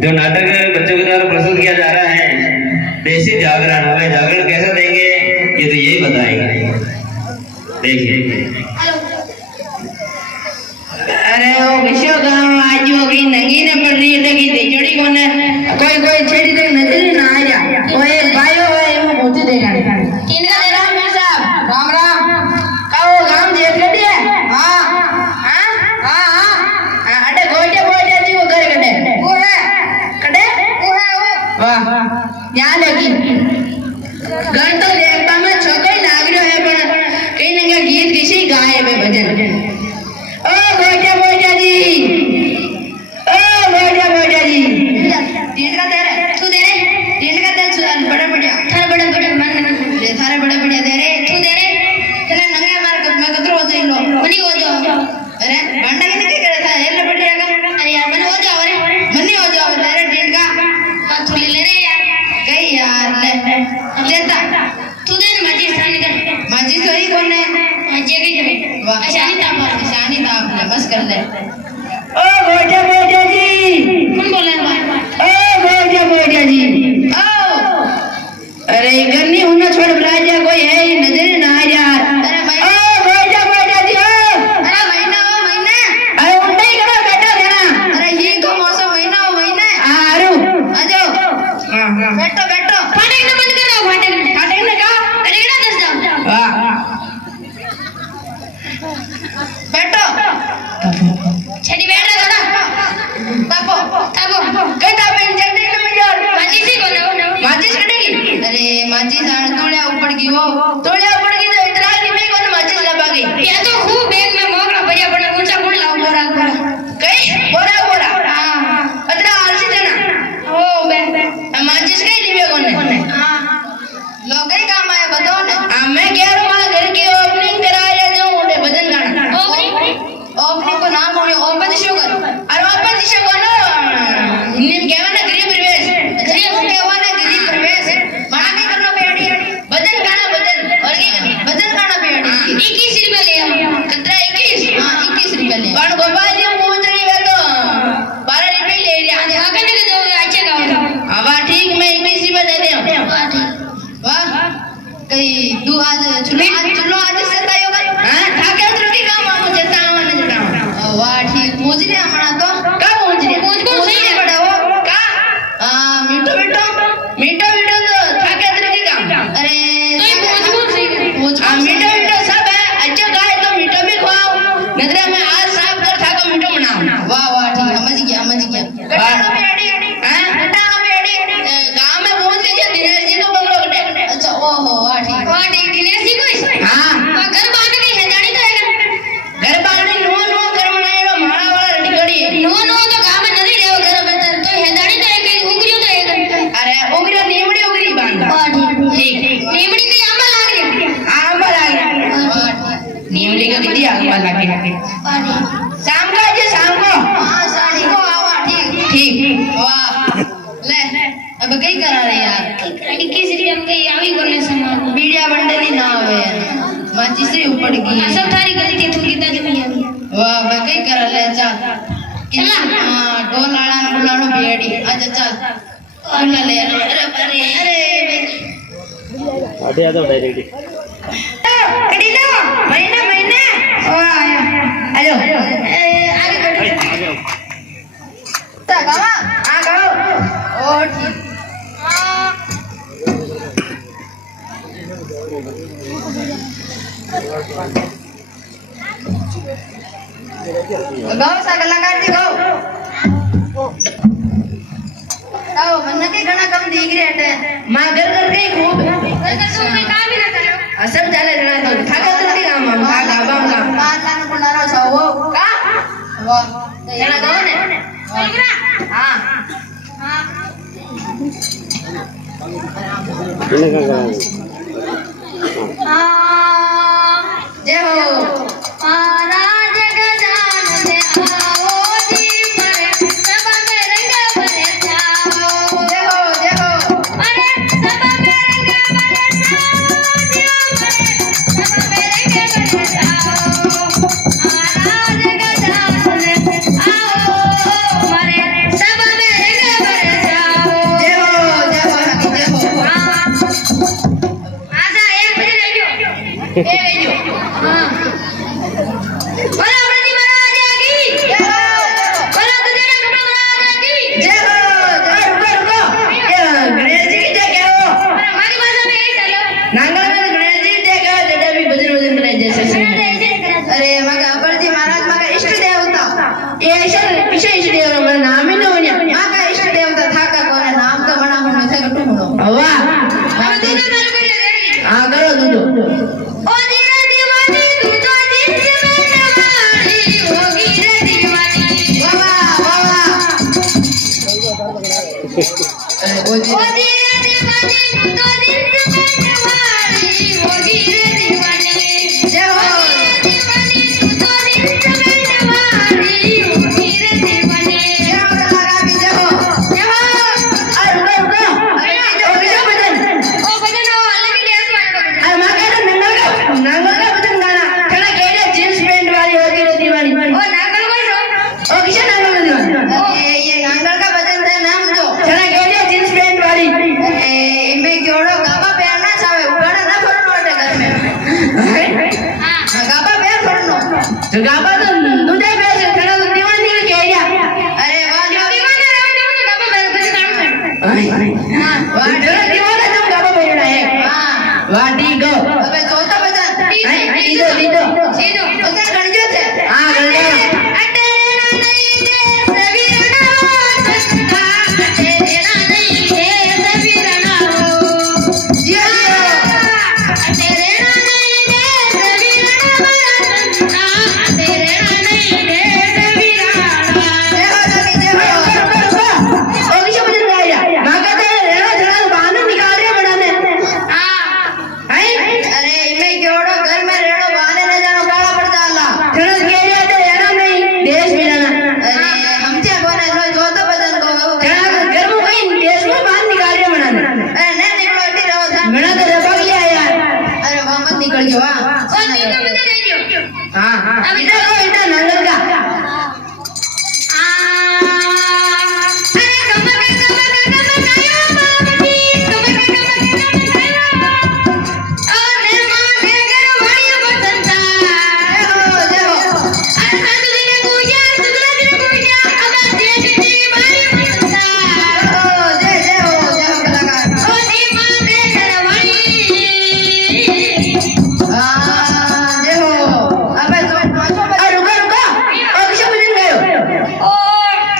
जो नाटक बच्चों के द्वारा प्रस्तुत किया जा रहा है देशी जागरण, हमें जागरण कैसे देंगे ये तो यही बताएंगे। देखिए। अरे वो विषय गांव आज हो गई नंगी ने पड़ रही है कि तिजड़ी को ने कोई छेड़ी तक नजर ही ना आ जा। वो एक भाइयों है वो पूछ देगा किनका राम है साहब राम राम काओ गांव जे कड़ी है। हां हां हां अडे गोटे जी वो करे कड़े वो है कड़े वो है वो वाह यहां लगी गण तो देखता में छोकई लाग रयो है पण कई ने गीत किसी गाए बे भजन। ओ गोटा जी तीन का तेरे तू दे रे तीन का तेरे बड़ा बढ़िया थारे बड़ा मन ले थारे बड़ा बढ़िया दे रे तू दे रे चले नंगे मार को मैं कतरो हो जाइलो मनी हो जाओ। अरे भांडा के नहीं करे था ये बढ़िया का अरे यार मन हो जाओ रे मनी हो जाओ तेरे तीन का तू ले रे यार गई यार ले लेता तू दे माजी तो ही कौन है माजी की वाह शानी ताप ले बस कर ले। ओ गोटा जी कौन बोले ओ गोटा जी आओ। अरे गन्नी हुना छोड़ बुला जा कोई है ही नजर ना आ यार। अरे भाई ओ गोटा जी ओ अरे महीना अरे उल्टा ही करो बैठो देना। अरे ये को मौसम महीना आरू आ जाओ हां बैठो फाटक ने बंद करो फाटक ने का अरे ना दस जाओ वाह बैठो छड़ी बैठ रहा था तापो कई तापे चढ़ने के में यार माचिस कटेगी। अरे माचिस आण तोड़िया ऊपर की वो तोड़िया ऊपर की तो इतना ही में को माचिस लगा गई या तो खूब बैग में मोगरा भरिया पड़ा ऊंचा कौन लाओ बोरा कई बोरा हां अतरा आलसी देना ओ बे माचिस कई दिवे कोने हां लोग कई काम आए बताओ ने मैं कह रहा हूं घर की ओपनिंग कराया जाऊं उठे भजन गाना ओपनिंग को नाम हो ओपन शुगर और ओपन शुगर नो निम केवन गरीब प्रवेश गरीब केवन गरीब प्रवेश माना नहीं करना पेड़ी भजन गाना भजन और की भजन गाना पेड़ी 21 रुपए ले कितना 21 हां 21 रुपए ले पण गोपाल जी पहुंच रही है तो 12 रुपए ले लिया आगे ने जो अच्छे गाओ हां वाह ठीक मैं 21 रुपए दे दे वाह ठीक वाह कई तू आज चलो आज से तायो हां ठाके त्रुटि काम हम जता वाह ठीक पहुंच रहे हमारा तो का पहुंच रहे बड़ा वो का मीठो तो थाके तरह की काम। अरे पहुंच मीठो सब है अच्छा गाय तो मीठो भी खवाओ नजर में आज साफ कर थाको मीठो बनाओ वाह ठीक समझ गया गटानो बेड़ी गटानो बेड़ी गांव में पहुंच लीजिए दिनेश जी को बंगलो कटे अच्छा ओहो वाह ठीक दिनेश जी को हां घर बांधने की है जानी तो है घर बांधने नो नो तो गांव में नहीं रेव घर में तो हेदाड़ी तो एक उंगलियों तो एक अरे उंगलियों नीमड़ी बांध ठीक नीमड़ी में आंबा लाग रही नीमड़ी का कितनी आंबा लागे शाम को हां साड़ी को आवा ठीक वाह ले अब कई करा रहे यार 21 रुपए में आवी करने समान बीड़िया बंडे ना आवे माचिस से ऊपर की सब थारी गलती थू किता जमी वाह भाई कई करा ले चल ढोल लाड़ा बुलानो बेड़ी अच्छा चल बुला ले अरे आधे आधे डायरेक्ट कड़ी लो महीना ओ आया हेलो आगे कड़ी ता गावा आ गाओ ओ ठीक गाओ सा कलाकार जी गाओ आओ मन के घना कम दिख रहे हटे मां घर के खूब अच्छा में काम ही ना करो सब चले जना तो थाका तो की काम हम का गाबा का माता को नारो छो वो का वाह जना गाओ ने हां हां जय हो महाराज गजानन से आओ जी परे सब में रंग भरे जाओ जय हो अरे सब में रंग भरे जाओ जी परे सब में रंग भरे जाओ महाराज गजानन से आओ मरे सब में रंग એ વેજો હા બોલો અમરજી મહારાજ કી જય હો બોલો દુધેડા કપડા મહારાજ કી જય હો रुको गणेश जी की जय कहो हमारी भाषा में यही चलो नांगल में गणेश जी की जय कहो जड़ा भी भजन भजन करे जैसे अरे मगा अमरजी महाराज मगा इष्ट देवता ये इष्ट इष्ट देवता मेरा नाम ही नहीं है मगा इष्ट देवता था का कौन है नाम तो बना होना था कटू होना वाह हम दूध चालू कर दे हां करो दूध ओ जीरा दीवानी दूध दिन से बैठवाड़ी होगी रे दीवानी वाह वाह ओ जीरा दीवानी दूध दिन से बैठवाड़ी होगी रे दीवानी जय हो दीवानी दूध दिन से बैठवाड़ी होगी रे दीवानी जय हो लगा भी जय हो अरे रुको अरे जो भजन ओ भजन हो अलग ही देश वाले भजन अरे मां कह रहा नांगल का भजन गाना चला कह रहा जींस पैंट वाली होगी रे दीवानी ओ नांगल कोई सो ओ किसे नांगल का दीवानी ये नांगल का भजन है नाम जो चला कह रहा जींस पैंट वाली इनमें जोड़ो गाबा पहनना चाहे उगाड़ा ना फरनो है घर में हां गाबा पहन फरनो तो गाबा तो दूधे पे से चला तो दीवानी के कह रहा अरे वाह दीवाना रहो तो गाबा पहन कुछ काम है हां वाह चला दीवाना तुम गाबा पहनना है हां वाह ठीक हो अबे चौथा भजन दीदो भजन गणजो थे हां गणजो अटे ना नहीं दे सवीरना सत्ता अटे ना नहीं दे सवीरना जियो अटे ना नहीं दे सवीरना सत्ता अटे ना नहीं दे सवीरना जय हो लगी जय हो ओ किसे भजन गाया मां कहते रेणा जड़ा बहाने निकाल रहे बनाने हां है अरे इनमें क्योड़ो घर में रेणो बहाने न जानो काला पड़ता अल्लाह चलो कह रहे थे रेणा नहीं देश में जाना अरे हमसे बोले लो जो तो भजन को चला घर में कहीं देश में बाहर निकाल रहे बनाने अरे नहीं निकलो इतनी रहो था बना तो रबा लिया यार अरे वहां मत निकल गयो हां ओ तीन बजे ले जियो हां हां इधर लो इधर नंगल का अरे कमर गायो बाबूजी कमर गायो अरे माने घर वाली बसंता जय हो अरे साधु जी ने पूजा सुधरा जी ने पूजा अब देश की बारी बसंता जय हो कलाकार ओ दी माने घर वाली जय हो अबे रुको ओ किसे भजन गायो ओ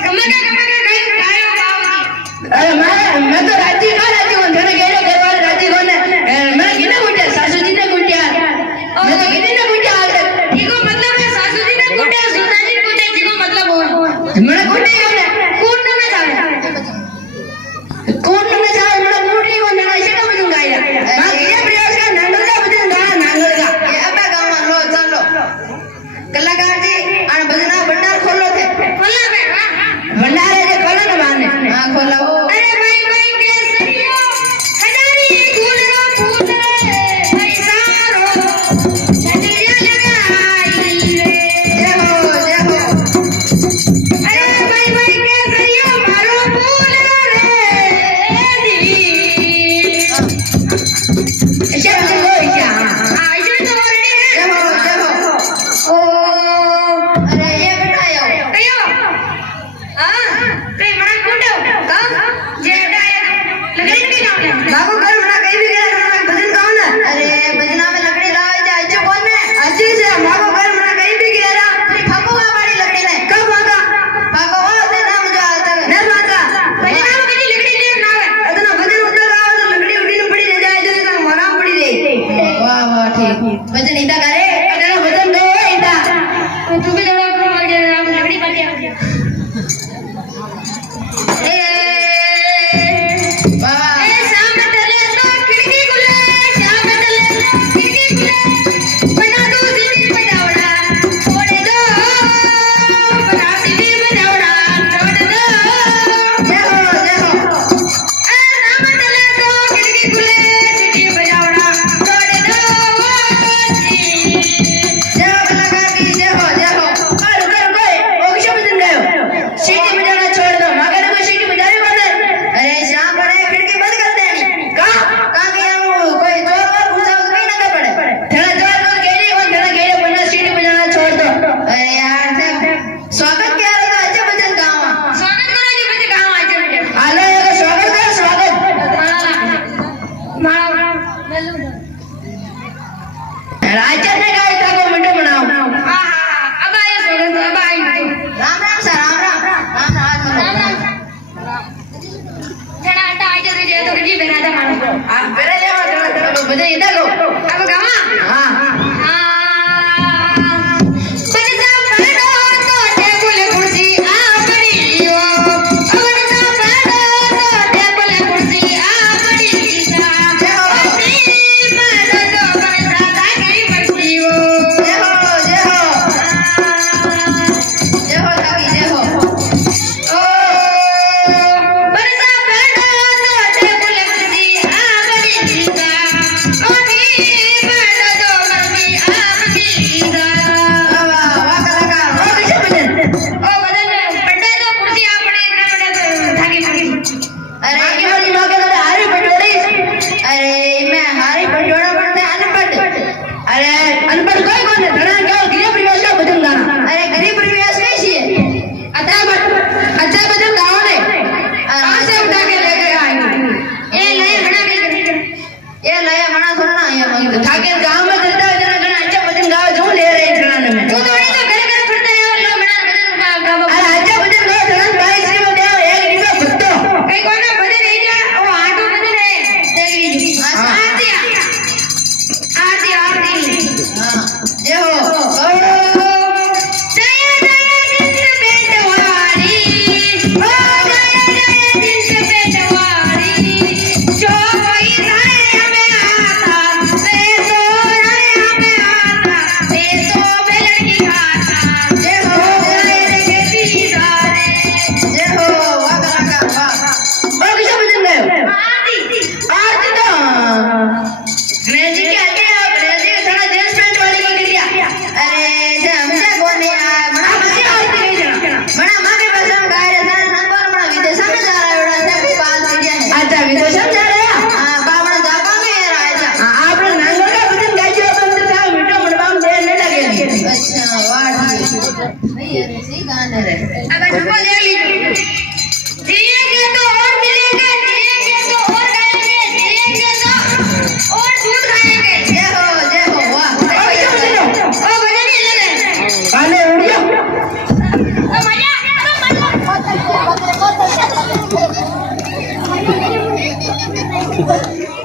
कमर गायो बाबूजी अरे मैं तो राजी कौन जने कह रहे घर वाले राजी कौन है मैं किने गुटिया सासू जी ने गुटिया मैं तो किने ने गुटिया ठीको मतलब है सासू जी ने गुटिया सुना जी गुटिया ठीको मतलब हो मैंने गुटिया कौन है कौन ने जावे मैंने गुटिया कौन है इसे का भजन गाया हां ये प्रयास का नांगल का भजन गाना नांगल का ये अबे गाँव में लो चलो कलाकार जी आन भजना भंडार खोलो थे खोला में भंडार है जे खोलो ना माने हां खोला वो अरे भाई केसरियो हजारी गुलरो फूले पैसारो छजरिया लगाई रे जय हो अरे भाई केसरियो है